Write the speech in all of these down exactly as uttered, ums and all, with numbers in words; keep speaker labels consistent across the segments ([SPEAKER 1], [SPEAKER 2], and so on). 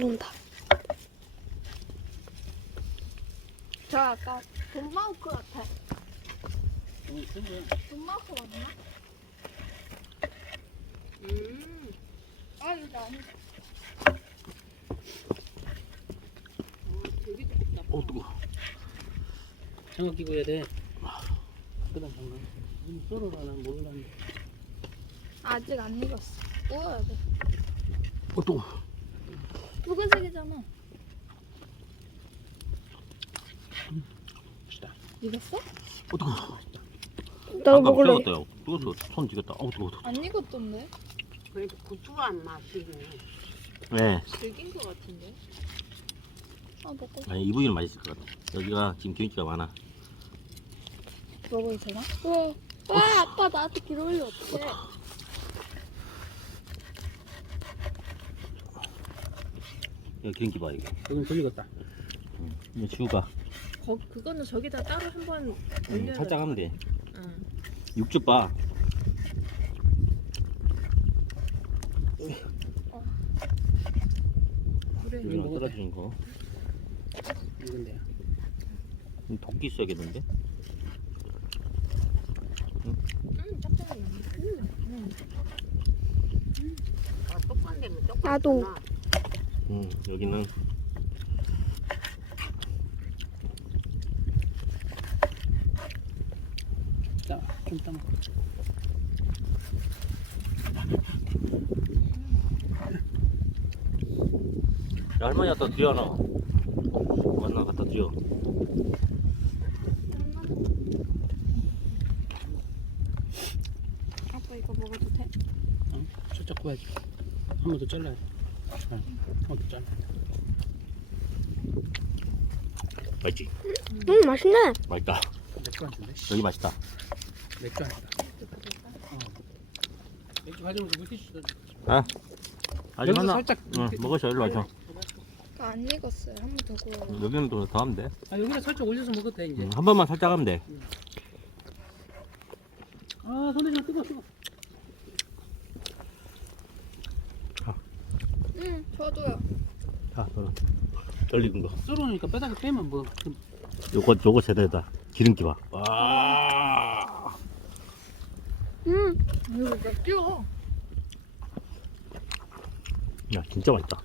[SPEAKER 1] 들어온다. 저 아까 돈마우크 같아. 돈마우크 맞나? 음. 아, 이거 아니지. 되게 두껍다.
[SPEAKER 2] 어, 뜨거.
[SPEAKER 3] 장갑 끼고 해야 돼. 그다음 장갑. 썰어라는 모르는데.
[SPEAKER 1] 아직 안 익었어. 구워야 돼.
[SPEAKER 2] 어, 뜨거.
[SPEAKER 1] 붉은색이잖아.
[SPEAKER 2] 맛있다.
[SPEAKER 1] 익었어?
[SPEAKER 2] 어, 뜨거.
[SPEAKER 1] 나 먹을래.
[SPEAKER 2] 뜨거웠어요. 뜨거웠어. 손 지겠다. 어, 뜨거.
[SPEAKER 1] 안 익었던데?
[SPEAKER 4] 그래도 고소한 맛이 있네.
[SPEAKER 2] 네.
[SPEAKER 1] 질긴 거 같은데? 아, 먹고
[SPEAKER 2] 아니, 이 부위는 맛있을 것 같아. 여기가 지금 기름기가 많아.
[SPEAKER 1] 먹어도 되나? 우와. 와, 아빠 나한테 기름 흘려 어떡해.
[SPEAKER 2] 여기 기름기 봐, 이거.
[SPEAKER 3] 이건 덜 익었다.
[SPEAKER 2] 응. 이거 지우가.
[SPEAKER 5] 거, 그거는 저기다 따로 한번
[SPEAKER 2] 응,
[SPEAKER 5] 올려야
[SPEAKER 2] 살짝 하면 돼.
[SPEAKER 5] 응.
[SPEAKER 2] 육즙 봐.
[SPEAKER 5] 그래.
[SPEAKER 2] 여기 떨어지는 거.
[SPEAKER 3] 이건데요.
[SPEAKER 2] 이 도끼 있어야겠는데?
[SPEAKER 5] 응, 짭짤하게 나네. 응.
[SPEAKER 4] 아, 똑같네면 똑같구나.
[SPEAKER 1] 나도.
[SPEAKER 2] 응, 여기는.
[SPEAKER 3] 자, 좀 따.
[SPEAKER 2] 야, 할머니 갖다 드려, 너. 왔나 갖다 드려.
[SPEAKER 1] 아빠 이거 먹어도 돼?
[SPEAKER 3] 어? 살짝 구워야지. 한 번 더 잘라야 돼. 한 번 더 잘라.
[SPEAKER 2] 맛있지?
[SPEAKER 1] 응, 맛있네.
[SPEAKER 2] 맛있다.
[SPEAKER 3] 맥주 한 잔데.
[SPEAKER 2] 여기 맛있다.
[SPEAKER 3] 맥주 한 잔. 어. 맥주 가져오면서 물티슈 줘.
[SPEAKER 2] 아, 아직
[SPEAKER 3] 여기서
[SPEAKER 2] 하나.
[SPEAKER 3] 살짝
[SPEAKER 2] 응,
[SPEAKER 3] 이렇게-
[SPEAKER 2] 먹으셔. 일로 와서.
[SPEAKER 1] 안 익었어요. 한 번 더 구워.
[SPEAKER 2] 여기는 또 더 하면 돼.
[SPEAKER 3] 아, 여기다 살짝 올려서 먹어도 돼 이제.
[SPEAKER 2] 응, 한 번만 살짝 하면 돼.
[SPEAKER 3] 아, 손에 좀 뜨거 뜨거.
[SPEAKER 1] 응, 저도요.
[SPEAKER 2] 자, 너는 덜 익은 거.
[SPEAKER 3] 썰어놓으니까 뼈다귀 빼면 뭐. 그,
[SPEAKER 2] 요거, 요거 제대로다. 기름기 봐. 와.
[SPEAKER 1] 응. 이거 몇 띄워?
[SPEAKER 2] 야, 진짜 맛있다.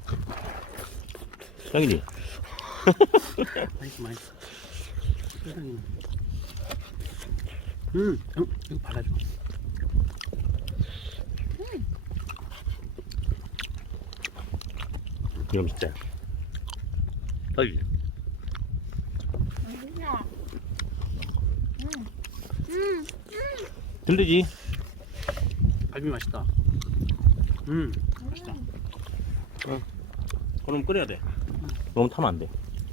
[SPEAKER 2] 짱이지?
[SPEAKER 3] 맛있어 맛있어. 세상에. 음, 음, 이거 발라줘.
[SPEAKER 2] 이거 진짜. 짱이지?
[SPEAKER 1] 맛있냐? 응. 응.
[SPEAKER 2] 들리지?
[SPEAKER 3] 갈비 맛있다. 음, 맛있다.
[SPEAKER 2] 그럼 끓여야 돼. 너무 타면 안 돼.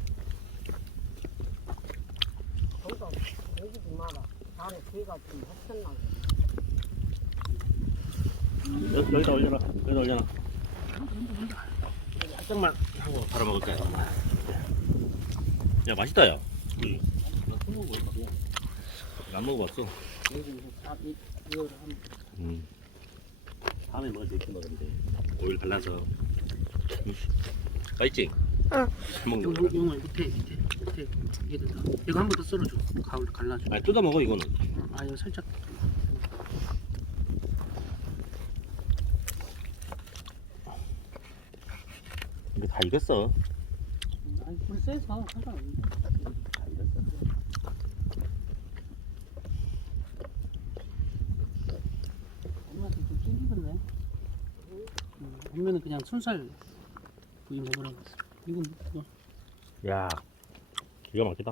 [SPEAKER 4] 거기다 여기지 마라. 다음에 뒤가 좀 헛선나게.
[SPEAKER 2] 여, 여기다 올려라. 여기다 올려라. 살짝만 하고 바로 먹을 거야. 야, 맛있다, 야. 응. 안 먹어봤어.
[SPEAKER 3] 여기서 다 이- 이거를 하면
[SPEAKER 2] 음. 다음에 먹을 때 이렇게 먹으면 돼. 오일 발라서. 맛있지?
[SPEAKER 1] 응.
[SPEAKER 2] 먹는
[SPEAKER 3] 요,
[SPEAKER 2] 거.
[SPEAKER 3] 요, 요거 밑에 밑에 밑에 얘들 다. 이거 한 번 더 썰어줘. 가을 갈라줘.
[SPEAKER 2] 아니, 뜯어 먹어, 이거는.
[SPEAKER 3] 어, 아, 이거 살짝.
[SPEAKER 2] 이거 다 익었어.
[SPEAKER 3] 아니, 불 세서 상관없는데. 다 익었어. 엄마한테 좀 찡기겠네. 음, 엄마는 그냥 순살 구이 먹으라고 했어. 이건 뭐.
[SPEAKER 2] 야, 기가 막히다.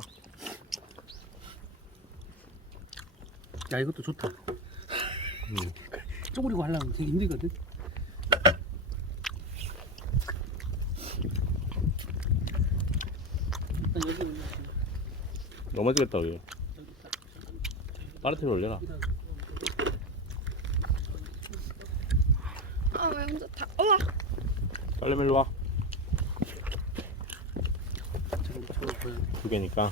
[SPEAKER 3] 야, 이것도 좋다.
[SPEAKER 2] 음.
[SPEAKER 3] 쪼그리고 하려면 되게 힘들거든. 일단 여기 올려서
[SPEAKER 2] 넘어지겠다, 여기.
[SPEAKER 3] 여기 딱
[SPEAKER 2] 빠르트로 올려라.
[SPEAKER 3] 여기다
[SPEAKER 1] 아, 왜 혼자 다. 우와.
[SPEAKER 2] 빨리 일로 와.
[SPEAKER 3] 저기 저거 보여.
[SPEAKER 2] 두 개니까.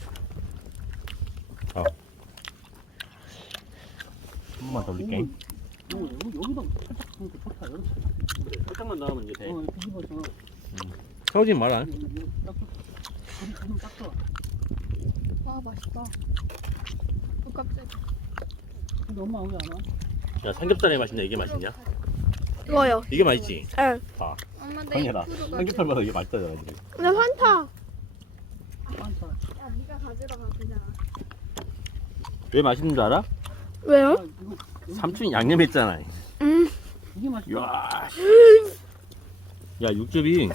[SPEAKER 2] 어. 한 번만 더 올릴게.
[SPEAKER 3] 여기 여기 여기다 살짝 하니까 좋다. 여기 살짝.
[SPEAKER 2] 그래, 살짝만 넣으면 이제 돼.
[SPEAKER 3] 어, 뒤집어서
[SPEAKER 2] 사오지 마라.
[SPEAKER 3] 딱 좋- 우리 지금 딱 좋아.
[SPEAKER 1] 와 맛있다. 어 깜짝이야.
[SPEAKER 3] 근데 엄마 오지 않아?
[SPEAKER 2] 야, 삼겹살이 맛있냐? 이게 맛있냐?
[SPEAKER 6] 이거요.
[SPEAKER 2] 이게 맛있지?
[SPEAKER 6] 예.
[SPEAKER 2] 봐.
[SPEAKER 1] 엄마 내
[SPEAKER 2] 강렬아.
[SPEAKER 1] 입으로 가져.
[SPEAKER 2] 삼겹살보다 이게 맛있다잖아. 지금.
[SPEAKER 6] 근데 환타.
[SPEAKER 3] 많다.
[SPEAKER 1] 야 네가 가지러 가 그냥.
[SPEAKER 2] 왜 맛있는 줄 알아?
[SPEAKER 6] 왜요?
[SPEAKER 3] 아, 이거
[SPEAKER 2] 삼촌이 양념했잖아.
[SPEAKER 6] 음.
[SPEAKER 3] 이게 맛있다.
[SPEAKER 2] 야, 야 육즙이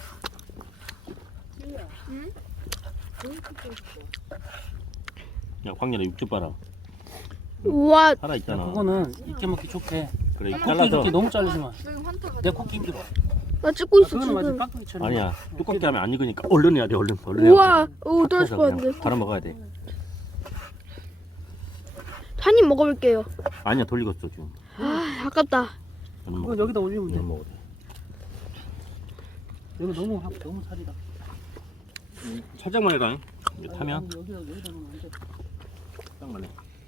[SPEAKER 2] 야 광렬아 육즙 봐라.
[SPEAKER 6] 우와.
[SPEAKER 2] 살아
[SPEAKER 3] 야,
[SPEAKER 2] 있잖아.
[SPEAKER 3] 그거는 익혀 먹기 좋게.
[SPEAKER 2] 그래
[SPEAKER 3] 코
[SPEAKER 2] 잘라서.
[SPEAKER 3] 이렇게 너무 자르지 마.
[SPEAKER 1] 지금 환타 가져.
[SPEAKER 3] 내 코끼 인기 봐.
[SPEAKER 6] 나 찍고 있어
[SPEAKER 3] 그거는 완전
[SPEAKER 6] 지금.
[SPEAKER 3] 깍두기처럼.
[SPEAKER 2] 아니야 두껍게 하면 안 익으니까 얼른 해야 돼 얼른 얼른 해야
[SPEAKER 6] 우와. 오
[SPEAKER 2] 돼.
[SPEAKER 6] 떨어질 것 같은데.
[SPEAKER 2] 바로 먹어야 돼.
[SPEAKER 6] 한 입 먹어볼게요.
[SPEAKER 2] 아니야 덜 익었어 지금.
[SPEAKER 6] 아 아깝다.
[SPEAKER 2] 얼른
[SPEAKER 3] 이거
[SPEAKER 2] 먹어.
[SPEAKER 3] 여기다 올리면 돼.
[SPEAKER 2] 얼른 먹어야 돼.
[SPEAKER 3] 이거 너무 하- 너무 살이다.
[SPEAKER 2] 살짝만 해라. 이제 타면
[SPEAKER 3] 아니, 여기다 여기다 놓으면 안 돼.
[SPEAKER 2] 살짝만 해.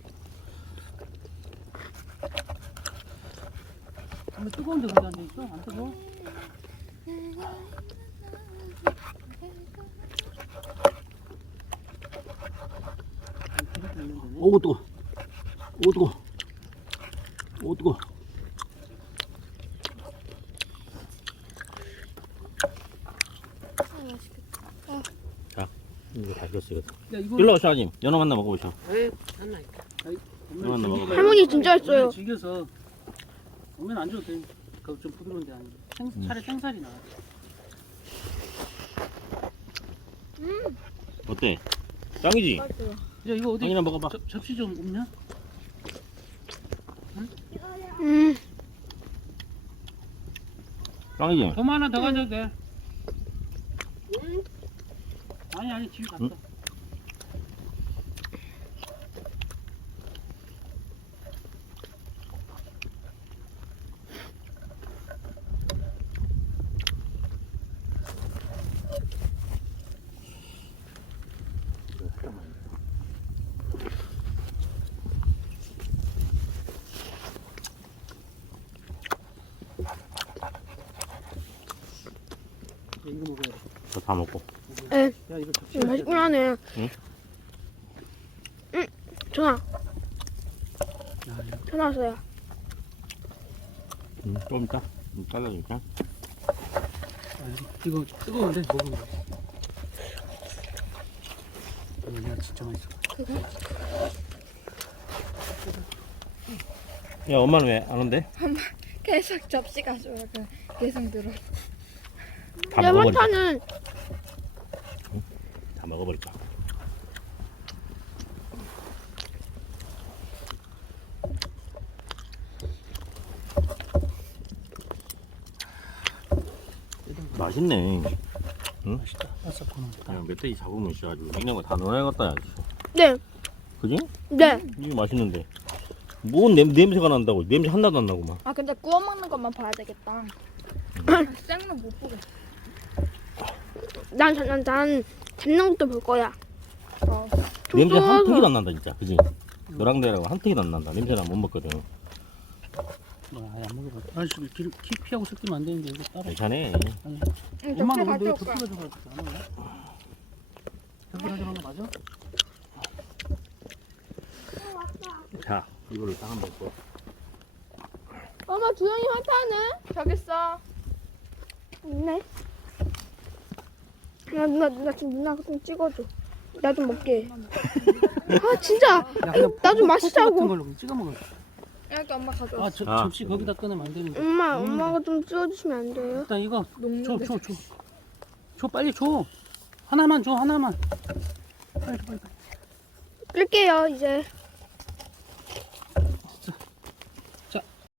[SPEAKER 3] 근데 뜨거운데 거기 앉아 있어? 안 뜨거?
[SPEAKER 2] 오 뜨거. 오 뜨거. 오 뜨거. 자 이거 다 익었어 이거.
[SPEAKER 3] 야 이거
[SPEAKER 2] 일로 오셔 아님. 연어 만나 먹어보셔.
[SPEAKER 4] 에 하나
[SPEAKER 2] 이거 하나 먹어봐.
[SPEAKER 6] 할머니 진짜 했어요.
[SPEAKER 3] 즐겨서 오면 안 줘도 돼. 그거 좀 부드러운데 안 돼. 생, 차라리 생살이 나.
[SPEAKER 2] 어때? 짱이지?
[SPEAKER 3] 야 이거 어디
[SPEAKER 2] 형이나 먹어봐.
[SPEAKER 3] 접- 접시 좀 없냐?
[SPEAKER 6] 음.
[SPEAKER 2] 짱이지?
[SPEAKER 3] 돈 하나 더 가져도 돼. 아니 아니 집에 갔다.
[SPEAKER 2] 응?
[SPEAKER 3] 야, 이거 먹어야 돼.
[SPEAKER 2] 저 다 먹고.
[SPEAKER 6] 에.
[SPEAKER 3] 야 이거 접시.
[SPEAKER 6] 음, 맛있긴 하네.
[SPEAKER 2] 응?
[SPEAKER 6] 응. 전화.
[SPEAKER 3] 야, 이거
[SPEAKER 6] 전화 왔어요.
[SPEAKER 2] 음, 좀 이따. 음, 잘라줄까?
[SPEAKER 3] 아, 이거 뜨거운데 먹으면 돼. 이거 야 진짜 맛있어.
[SPEAKER 2] 야, 엄마는 왜 안 온대?
[SPEAKER 1] 계속 접시 가져와. 그 계속 들어.
[SPEAKER 2] 다
[SPEAKER 6] 내
[SPEAKER 2] 먹어버릴까?
[SPEAKER 6] 환타는
[SPEAKER 2] 다 먹어버릴까? 맛있네.
[SPEAKER 3] 맛있다. 아삭하네.
[SPEAKER 2] 그냥 멧돼지 잡으면 있어가지고 있는 거 다 넣어야겠다. 야.
[SPEAKER 6] 네.
[SPEAKER 2] 그지?
[SPEAKER 6] 네.
[SPEAKER 2] 이게 맛있는데. 뭔 냄, 냄새가 난다고. 냄새 하나도 안 나고 막.
[SPEAKER 1] 아 근데 구워 먹는 것만 봐야 되겠다. 생로 못 보겠어.
[SPEAKER 6] 난, 난, 난 잡는 것도 볼 거야.
[SPEAKER 1] 어.
[SPEAKER 6] 좀
[SPEAKER 2] 냄새 한
[SPEAKER 6] 쏘아서.
[SPEAKER 2] 틱이도 안 난다 진짜. 그지? 노랑대라고 한 틱이도 안 난다. 냄새는 못 먹거든.
[SPEAKER 3] 뭐 아예 안 먹어봐. 아니 지금 길- 키 피하고 섞이면 안 되는데 이거 따로.
[SPEAKER 2] 괜찮아.
[SPEAKER 1] 응,
[SPEAKER 3] 엄마는
[SPEAKER 1] 접시
[SPEAKER 3] 근데
[SPEAKER 1] 가져올까?
[SPEAKER 3] 접시 가져가지고 안 먹어? 접시 가져간 거 맞아?
[SPEAKER 2] 자, 이걸로 딱 한번 먹고.
[SPEAKER 6] 엄마 두영이 환타는?
[SPEAKER 1] 저기 있어.
[SPEAKER 6] 있네. 야 누나 누나 좀 누나 좀 찍어줘. 나 좀 먹게. 아 진짜.
[SPEAKER 3] 야 그냥
[SPEAKER 6] 나좀
[SPEAKER 3] 포크
[SPEAKER 6] 맛있자고.
[SPEAKER 3] 같은 걸로 찍어 먹어.
[SPEAKER 1] 여기 엄마 가져와.
[SPEAKER 3] 아 저,
[SPEAKER 2] 아.
[SPEAKER 3] 접시 거기다 꺼내면 안 되는데.
[SPEAKER 6] 엄마
[SPEAKER 3] 음.
[SPEAKER 6] 엄마가 좀 찍어주시면 안 돼요?
[SPEAKER 3] 일단 이거
[SPEAKER 1] 녹는데.
[SPEAKER 3] 줘 줘 줘. 줘 빨리 줘. 하나만 줘 하나만. 빨리 빨리 빨리.
[SPEAKER 6] 끌게요 이제.